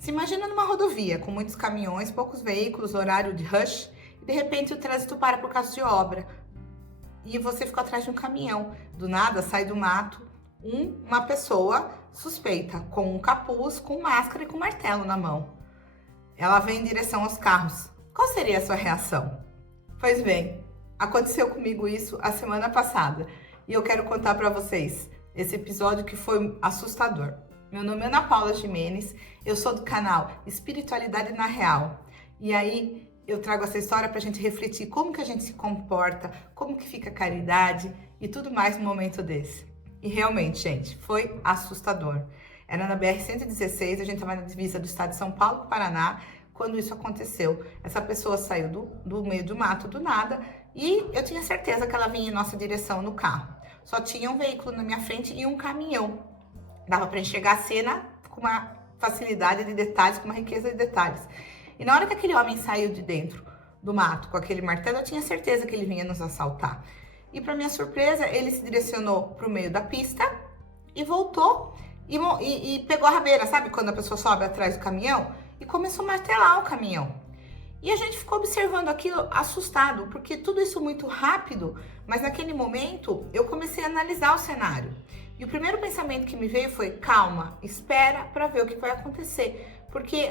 Se imagina numa rodovia com muitos caminhões, poucos veículos, horário de rush, e de repente o trânsito para por causa de obra. E você ficou atrás de um caminhão. Do nada sai do mato uma pessoa suspeita, com um capuz, com máscara e com martelo na mão. Ela vem em direção aos carros. Qual seria a sua reação? Pois bem, aconteceu comigo isso a semana passada e eu quero contar para vocês esse episódio que foi assustador. Meu nome é Ana Paula Gimenez, eu sou do canal Espiritualidade na Real. E aí eu trago essa história para a gente refletir como que a gente se comporta, como que fica a caridade e tudo mais num momento desse. E realmente, gente, foi assustador. Era na BR-116, a gente estava na divisa do estado de São Paulo com o Paraná, quando isso aconteceu. Essa pessoa saiu do meio do mato do nada e eu tinha certeza que ela vinha em nossa direção no carro. Só tinha um veículo na minha frente e um caminhão. Dava para enxergar a cena com uma facilidade de detalhes, com uma riqueza de detalhes. E na hora que aquele homem saiu de dentro do mato com aquele martelo, eu tinha certeza que ele vinha nos assaltar. E para minha surpresa, ele se direcionou para o meio da pista e voltou e pegou a rabeira, sabe? Quando a pessoa sobe atrás do caminhão e começou a martelar o caminhão. E a gente ficou observando aquilo assustado, porque tudo isso muito rápido, mas naquele momento eu comecei a analisar o cenário. E o primeiro pensamento que me veio foi, calma, espera para ver o que vai acontecer. Porque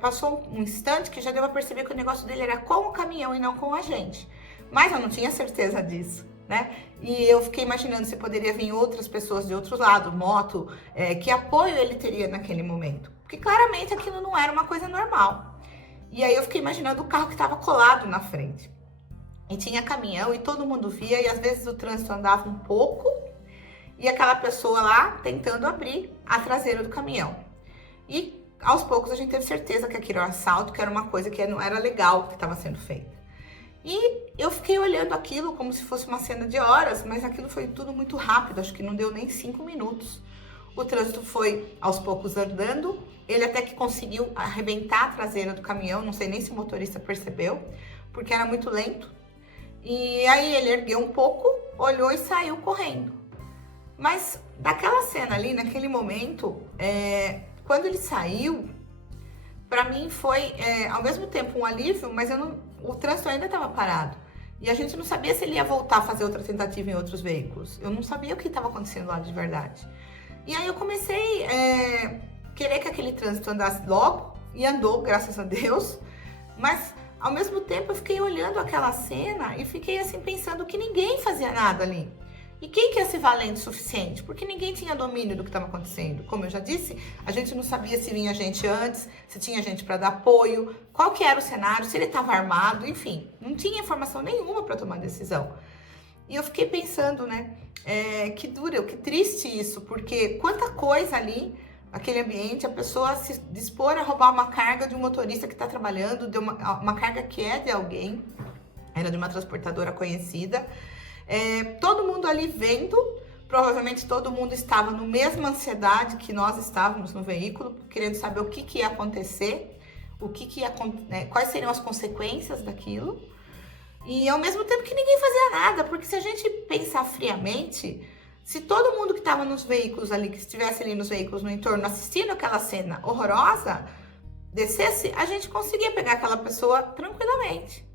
passou um instante que já deu para perceber que o negócio dele era com o caminhão e não com a gente. Mas eu não tinha certeza disso, né? E eu fiquei imaginando se poderia vir outras pessoas de outro lado, moto, que apoio ele teria naquele momento. Porque claramente aquilo não era uma coisa normal. E aí eu fiquei imaginando o carro que estava colado na frente. E tinha caminhão e todo mundo via e às vezes o trânsito andava um pouco e aquela pessoa lá tentando abrir a traseira do caminhão. E aos poucos a gente teve certeza que aquilo era um assalto, que era uma coisa que não era legal que estava sendo feita. E eu fiquei olhando aquilo como se fosse uma cena de horas, mas aquilo foi tudo muito rápido, acho que não deu nem 5 minutos. O trânsito foi aos poucos andando, ele até que conseguiu arrebentar a traseira do caminhão, não sei nem se o motorista percebeu, porque era muito lento. E aí ele ergueu um pouco, olhou e saiu correndo. Mas daquela cena ali, naquele momento, quando ele saiu, para mim foi ao mesmo tempo um alívio, mas o trânsito ainda estava parado. E a gente não sabia se ele ia voltar a fazer outra tentativa em outros veículos. Eu não sabia o que estava acontecendo lá de verdade. E aí eu comecei a querer que aquele trânsito andasse logo, e andou, graças a Deus. Mas ao mesmo tempo eu fiquei olhando aquela cena e fiquei assim pensando que ninguém fazia nada ali. E quem que ia ser valente o suficiente? Porque ninguém tinha domínio do que estava acontecendo. Como eu já disse, a gente não sabia se vinha gente antes, se tinha gente para dar apoio, qual que era o cenário, se ele estava armado, enfim. Não tinha informação nenhuma para tomar decisão. E eu fiquei pensando, né, que duro, que triste isso, porque quanta coisa ali, aquele ambiente, a pessoa se dispor a roubar uma carga de um motorista que está trabalhando, de uma carga que é de alguém, era de uma transportadora conhecida. Todo mundo ali vendo, provavelmente todo mundo estava na mesma ansiedade que nós estávamos no veículo, querendo saber o que ia acontecer, quais seriam as consequências daquilo, e ao mesmo tempo que ninguém fazia nada, porque se a gente pensar friamente, se todo mundo que estava nos veículos ali, que estivesse ali nos veículos no entorno assistindo aquela cena horrorosa, descesse, a gente conseguia pegar aquela pessoa tranquilamente.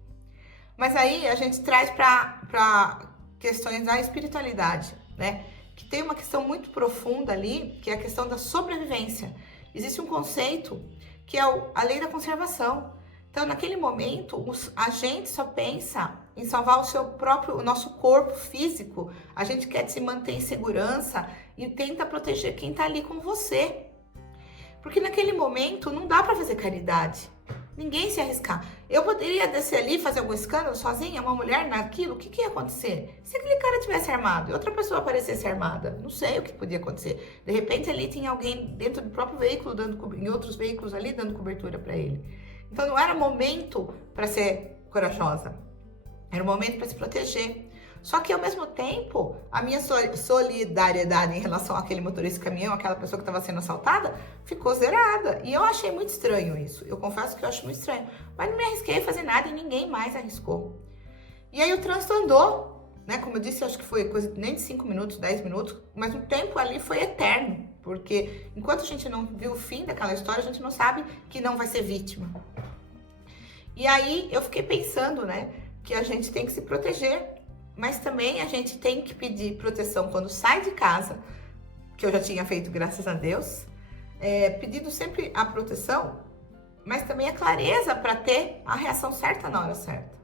Mas aí a gente traz para questões da espiritualidade, né? Que tem uma questão muito profunda ali, que é a questão da sobrevivência. Existe um conceito que é a lei da conservação. Então, naquele momento, a gente só pensa em salvar o nosso corpo físico. A gente quer se manter em segurança e tenta proteger quem está ali com você. Porque naquele momento não dá para fazer caridade. Ninguém se arriscar. Eu poderia descer ali e fazer algum escândalo sozinha, uma mulher naquilo, o que ia acontecer? Se aquele cara tivesse armado e outra pessoa aparecesse armada, não sei o que podia acontecer. De repente ali tinha alguém dentro do próprio veículo, em outros veículos ali, dando cobertura para ele. Então não era momento para ser corajosa, era um momento para se proteger. Só que ao mesmo tempo, a minha solidariedade em relação àquele motorista de caminhão, aquela pessoa que estava sendo assaltada, ficou zerada. E eu achei muito estranho isso. Eu confesso que eu acho muito estranho. Mas não me arrisquei a fazer nada e ninguém mais arriscou. E aí o trânsito andou. né? Como eu disse, acho que foi coisa nem de 5 minutos, 10 minutos, mas o tempo ali foi eterno, porque enquanto a gente não viu o fim daquela história, a gente não sabe que não vai ser vítima. E aí eu fiquei pensando, né, que a gente tem que se proteger, mas também a gente tem que pedir proteção quando sai de casa, que eu já tinha feito, graças a Deus, pedindo sempre a proteção, mas também a clareza para ter a reação certa na hora certa.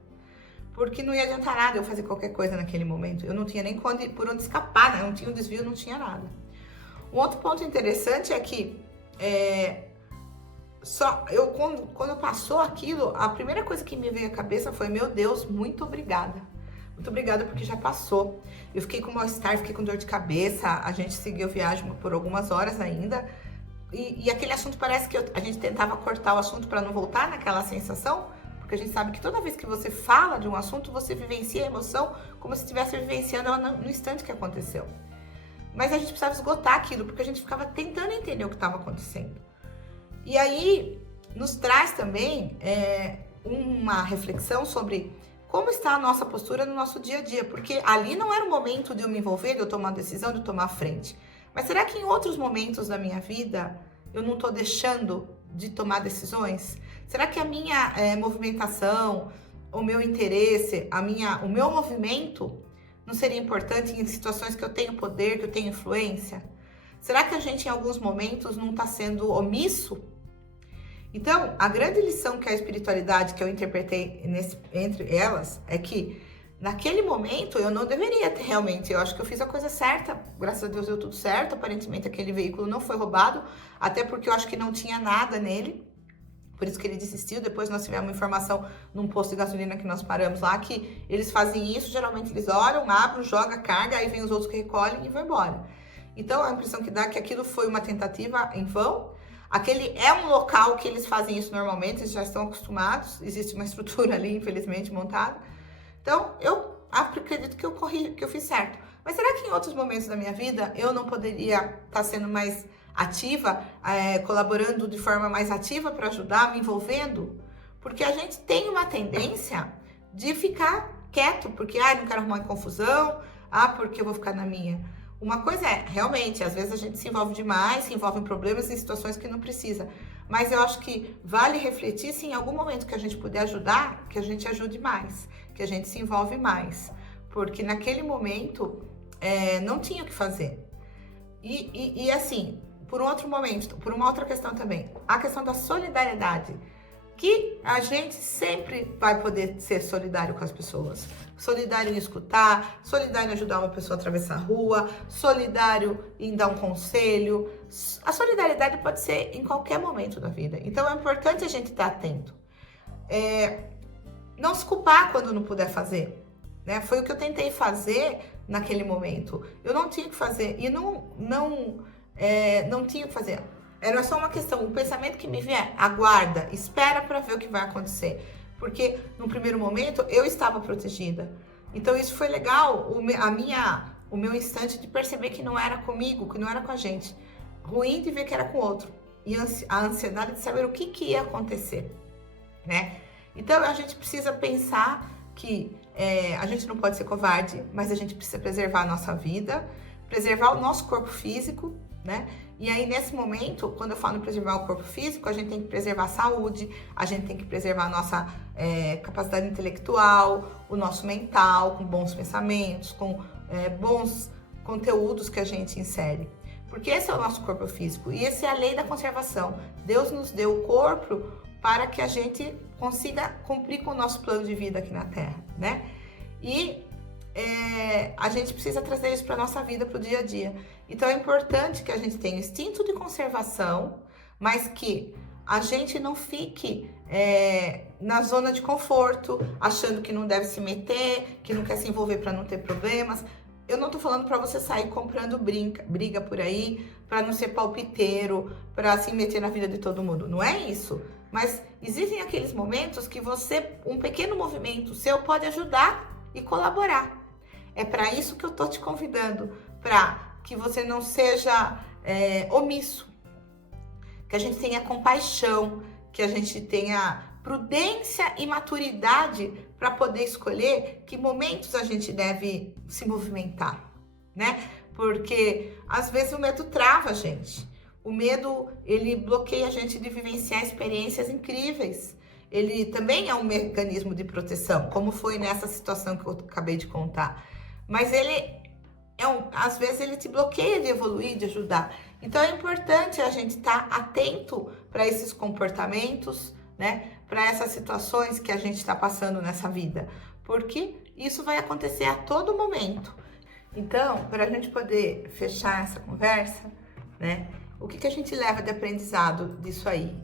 Porque não ia adiantar nada eu fazer qualquer coisa naquele momento. Eu não tinha nem por onde escapar, né? Não tinha um desvio, não tinha nada. Um outro ponto interessante é que quando passou aquilo, a primeira coisa que me veio à cabeça foi: meu Deus, muito obrigada. Muito obrigada porque já passou. Eu fiquei com mal-estar, fiquei com dor de cabeça, a gente seguiu viagem por algumas horas ainda. E aquele assunto parece que a gente tentava cortar o assunto para não voltar naquela sensação, porque a gente sabe que toda vez que você fala de um assunto, você vivencia a emoção como se estivesse vivenciando ela no instante que aconteceu. Mas a gente precisava esgotar aquilo, porque a gente ficava tentando entender o que estava acontecendo. E aí nos traz também uma reflexão sobre como está a nossa postura no nosso dia a dia, porque ali não era o momento de eu me envolver, de eu tomar uma decisão, de eu tomar frente. Mas será que em outros momentos da minha vida eu não estou deixando de tomar decisões? Será que a minha movimentação, o meu interesse, o meu movimento não seria importante em situações que eu tenho poder, que eu tenho influência? Será que a gente em alguns momentos não está sendo omisso? Então, a grande lição que a espiritualidade, que eu interpretei entre elas, é que naquele momento eu não deveria ter realmente, eu acho que eu fiz a coisa certa, graças a Deus deu tudo certo, aparentemente aquele veículo não foi roubado, até porque eu acho que não tinha nada nele, por isso que ele desistiu. Depois nós tivemos informação num posto de gasolina que nós paramos lá, que eles fazem isso, geralmente eles olham, abrem, jogam a carga, aí vem os outros que recolhem e vão embora. Então a impressão que dá é que aquilo foi uma tentativa em vão. Aquele é um local que eles fazem isso normalmente, eles já estão acostumados, existe uma estrutura ali, infelizmente, montada. Então, eu acredito que eu fiz certo. Mas será que em outros momentos da minha vida eu não poderia estar sendo mais ativa, colaborando de forma mais ativa para ajudar, me envolvendo? Porque a gente tem uma tendência de ficar quieto, porque não quero arrumar confusão, porque eu vou ficar na minha. Uma coisa realmente, às vezes a gente se envolve demais, se envolve em problemas e situações que não precisa. Mas eu acho que vale refletir se em algum momento que a gente puder ajudar, que a gente ajude mais, que a gente se envolve mais. Porque naquele momento não tinha o que fazer. E assim, por um outro momento, por uma outra questão também, a questão da solidariedade. Que a gente sempre vai poder ser solidário com as pessoas. Solidário em escutar, solidário em ajudar uma pessoa a atravessar a rua, solidário em dar um conselho. A solidariedade pode ser em qualquer momento da vida. Então é importante a gente estar atento. Não se culpar quando não puder fazer. Né? Foi o que eu tentei fazer naquele momento. Eu não tinha que fazer e não tinha que fazer. Era só uma questão, o pensamento que me vier, aguarda, espera para ver o que vai acontecer. Porque no primeiro momento eu estava protegida. Então isso foi legal, o meu instante de perceber que não era comigo, que não era com a gente. Ruim de ver que era com o outro. E a ansiedade de saber o que ia acontecer. Né? Então a gente precisa pensar que a gente não pode ser covarde, mas a gente precisa preservar a nossa vida, preservar o nosso corpo físico, né? E aí, nesse momento, quando eu falo em preservar o corpo físico, a gente tem que preservar a saúde, a gente tem que preservar a nossa capacidade intelectual, o nosso mental, com bons pensamentos, com bons conteúdos que a gente insere. Porque esse é o nosso corpo físico e essa é a lei da conservação. Deus nos deu o corpo para que a gente consiga cumprir com o nosso plano de vida aqui na Terra, né? E a gente precisa trazer isso para a nossa vida, para o dia a dia. Então é importante que a gente tenha instinto de conservação, mas que a gente não fique na zona de conforto, achando que não deve se meter, que não quer se envolver para não ter problemas. Eu não tô falando para você sair comprando briga por aí, para não ser palpiteiro, para se meter na vida de todo mundo. Não é isso. Mas existem aqueles momentos que um pequeno movimento seu pode ajudar e colaborar. É para isso que eu tô te convidando, para que você não seja omisso, que a gente tenha compaixão, que a gente tenha prudência e maturidade para poder escolher que momentos a gente deve se movimentar, né? Porque às vezes o medo trava a gente. O medo, ele bloqueia a gente de vivenciar experiências incríveis. Ele também é um mecanismo de proteção, como foi nessa situação que eu acabei de contar. Mas ele às vezes ele te bloqueia de evoluir, de ajudar. Então é importante a gente estar atento para esses comportamentos, né? Para essas situações que a gente está passando nessa vida, porque isso vai acontecer a todo momento. Então, para a gente poder fechar essa conversa, né? O que a gente leva de aprendizado disso aí?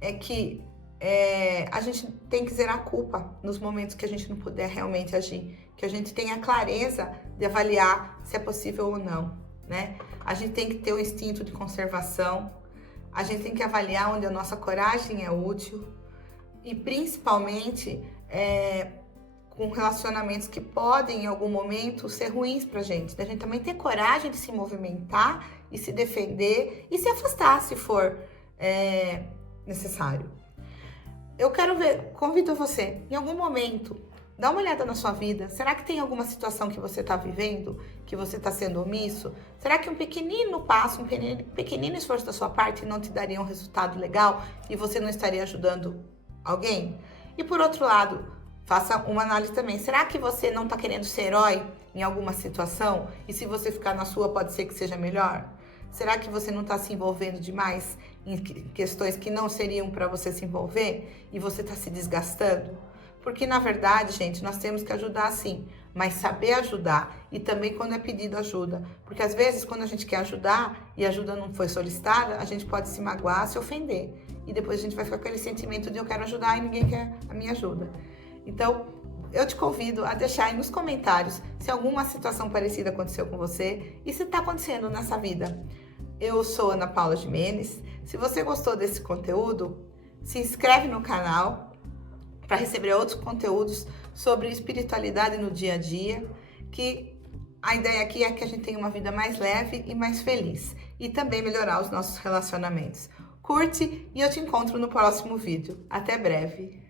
É que a gente tem que zerar a culpa nos momentos que a gente não puder realmente agir, que a gente tenha clareza de avaliar se é possível ou não, né? A gente tem que ter o instinto de conservação, a gente tem que avaliar onde a nossa coragem é útil e principalmente com relacionamentos que podem em algum momento ser ruins pra gente, da gente também ter coragem de se movimentar e se defender e se afastar se for necessário. Eu quero ver, convido você, em algum momento, dá uma olhada na sua vida. Será que tem alguma situação que você está vivendo, que você está sendo omisso? Será que um pequenino passo, um pequenino esforço da sua parte não te daria um resultado legal e você não estaria ajudando alguém? E por outro lado, faça uma análise também. Será que você não está querendo ser herói em alguma situação? E se você ficar na sua, pode ser que seja melhor? Será que você não está se envolvendo demais em questões que não seriam para você se envolver e você está se desgastando? Porque, na verdade, gente, nós temos que ajudar sim, mas saber ajudar e também quando é pedido ajuda. Porque, às vezes, quando a gente quer ajudar e a ajuda não foi solicitada, a gente pode se magoar, se ofender. E depois a gente vai ficar com aquele sentimento de eu quero ajudar e ninguém quer a minha ajuda. Então, eu te convido a deixar aí nos comentários se alguma situação parecida aconteceu com você e se está acontecendo nessa vida. Eu sou Ana Paula Gimenez. Se você gostou desse conteúdo, se inscreve no canal para receber outros conteúdos sobre espiritualidade no dia a dia, que a ideia aqui é que a gente tenha uma vida mais leve e mais feliz e também melhorar os nossos relacionamentos. Curte e eu te encontro no próximo vídeo. Até breve!